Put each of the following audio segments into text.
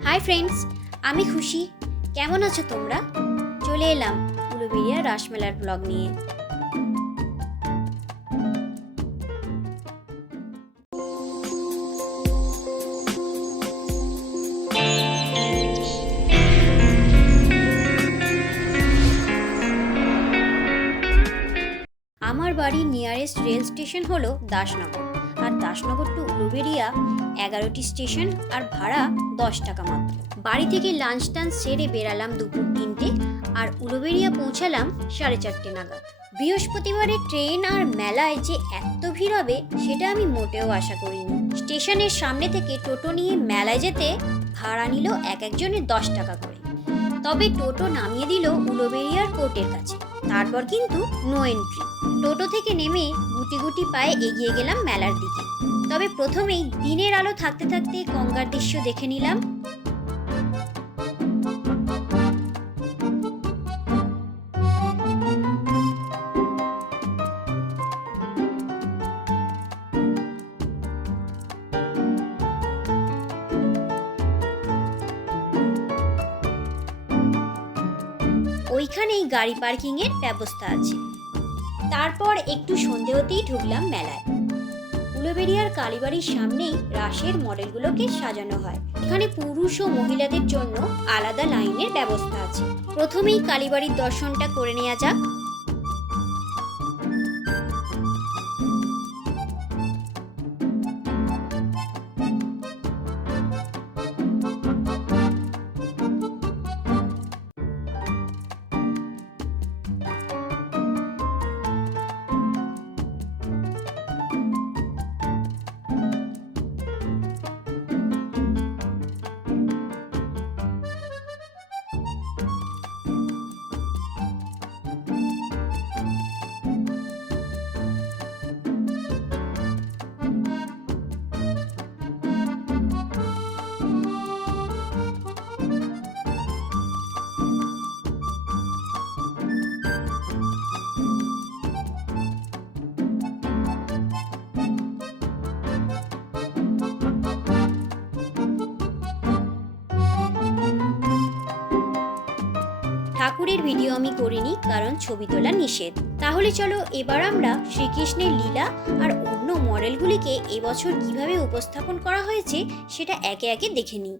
Hi friends, আমি খুশি। কেমন আছো তোমরা? চলে এলাম উলুবেড়িয়া রাসমেলার ব্লগ নিয়ে। আমার বাড়ির নিয়ারেস্ট রেল স্টেশন হলো দাসনগর, আর দাসনগর টু উলুবেড়িয়া 11টি স্টেশন, আর ভাড়া 10 টাকা মাত্র। বাড়ি থেকে লাঞ্চ টাঞ্চ সেরে বেরালাম দুপুর 3টে, আর উলুবেড়িয়া পৌঁছালাম 4:30 নাগাদ। বৃহস্পতিবারে ট্রেন আর মেলায় যে এত ভিড় হবে সেটা আমি মোটেও আশা করিনি। স্টেশনের সামনে থেকে টোটো নিয়ে মেলায় যেতে ভাড়া নিল একজনের 10 টাকা করে। তবে টোটো নামিয়ে দিল উলুবেড়িয়ার কোর্টের কাছে, তারপর কিন্তু নো এন্ট্রি। টোটো থেকে নেমে গুটি গুটি পায়ে এগিয়ে গেলাম মেলার দিকে। তবে প্রথমেই দিনের আলো থাকতে থাকতে গঙ্গার দৃশ্য দেখে নিলাম। ওইখানেই গাড়ি পার্কিং এর ব্যবস্থা আছে। তারপর একটু সন্ধে হতেই ঢুকলাম মেলায়। উলুবেড়িয়ার কালীবাড়ির সামনেই রাসের মডেলগুলোকে সাজানো হয়। এখানে পুরুষ ও মহিলাদের জন্য আলাদা লাইনের ব্যবস্থা আছে। প্রথমেই কালীবাড়ির দর্শনটা করে নেওয়া যাক। ঠাকুরের ভিডিও আমি করিনি, কারণ ছবি তোলা নিষেধ। তাহলে চলো এবার আমরা শ্রীকৃষ্ণের লীলা আর অন্য মডেলগুলিকে এবছর কিভাবে উপস্থাপন করা হয়েছে সেটা একে একে দেখে নিই।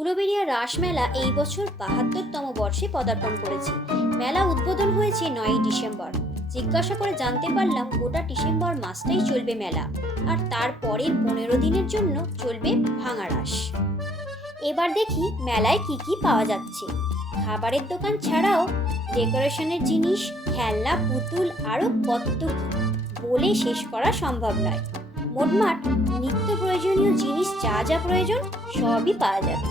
উলুবেড়িয়া রাসমেলা এই বছর ৭২তম বর্ষে পদার্পণ করেছে। মেলা উদ্বোধন হয়েছে ৯ই ডিসেম্বর। জিজ্ঞাসা করে জানতে পারলাম গোটা ডিসেম্বর মাসটাই চলবে মেলা, আর তারপরের ১৫ দিনের জন্য চলবে ভাঙা রাস। এবার দেখি মেলায় কি কি পাওয়া যাচ্ছে। খাবারের দোকান ছাড়াও ডেকোরেশনের জিনিস, খেলনা, পুতুল আরও কত কি, বলে শেষ করা সম্ভব নয়। মোটমাট নিত্য প্রয়োজনীয় জিনিস যা যা প্রয়োজন সবই পাওয়া যাবে।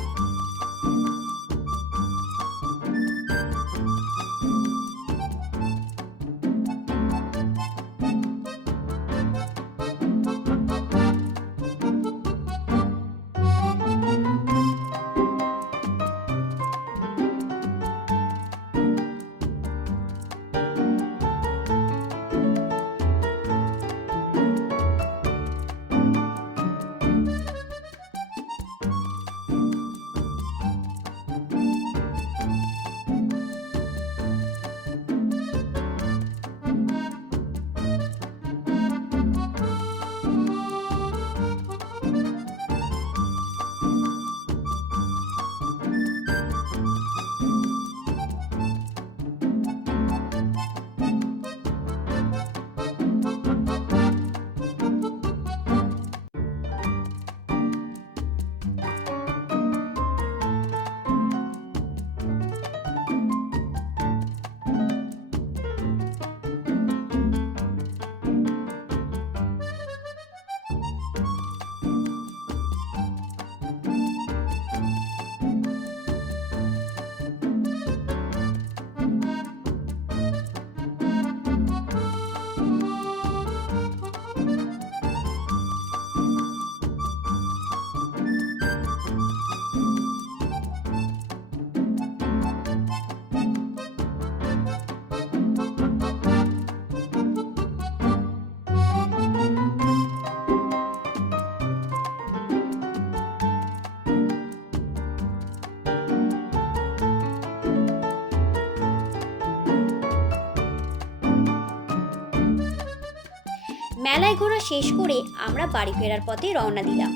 মেলায় ঘোরা শেষ করে আমরা বাড়ি ফেরার পথে রওনা দিলাম।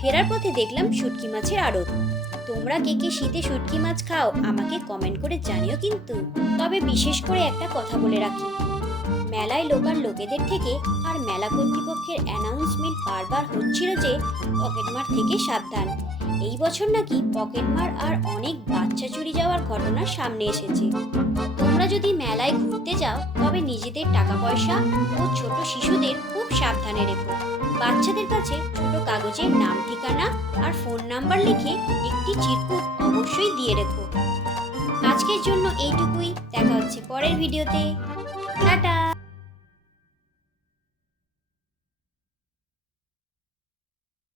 ফেরার পথে দেখলাম শুটকি মাছের আড়ত। তোমরা কে কে শীতে শুটকি মাছ খাও আমাকে কমেন্ট করে জানিও কিন্তু। তবে বিশেষ করে একটা কথা বলে রাখি, মেলায় লোকাল লোকেদের থেকে আর মেলা কর্তৃপক্ষের অ্যানাউন্সমেন্ট বারবার হচ্ছিল যে পকেটমার থেকে সাবধান। এই বছর নাকি পকেটমার আর অনেক বাচ্চা চুরি যাওয়ার ঘটনা সামনে এসেছে। তোমরা যদি মেলায় ঘুরতে যাও তবে নিজেদের টাকা পয়সা ও ছোট শিশুদের খুব সাবধানে রেখো। বাচ্চাদের কাছে ছোট কাগজের নাম, ঠিকানা আর ফোন নাম্বার লিখে একটি চিরকুট অবশ্যই দিয়ে রেখো। আজকের জন্য এইটুকুই। দেখা হচ্ছে পরের ভিডিওতে। টাটা।